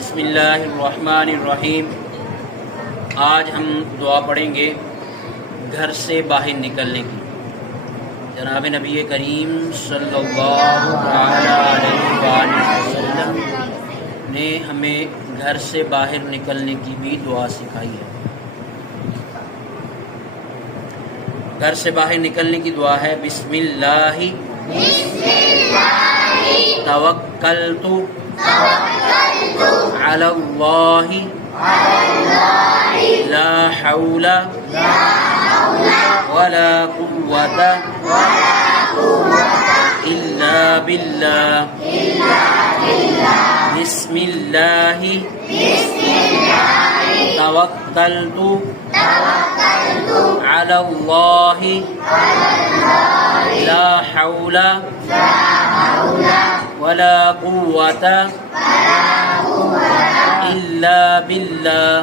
बिस्मिल्लाहिर्रहमानिर्रहीम। आज हम दुआ पढ़ेंगे घर से बाहर निकलने की। जनाब नबी करीम सल्लल्लाहु अलैहि वसल्लम ने हमें घर से बाहर निकलने की भी दुआ सिखाई है। घर से बाहर निकलने की दुआ है बिस्मिल्लाहि तवक्कलतु अलल्लाहि ला हौला वला कुव्वता इल्ला बिल्लाह। बिस्मिल्लाहि तवक्कलतु अलल्लाहि ला हौला वला कुव्वता इल्ला बिल्लाह।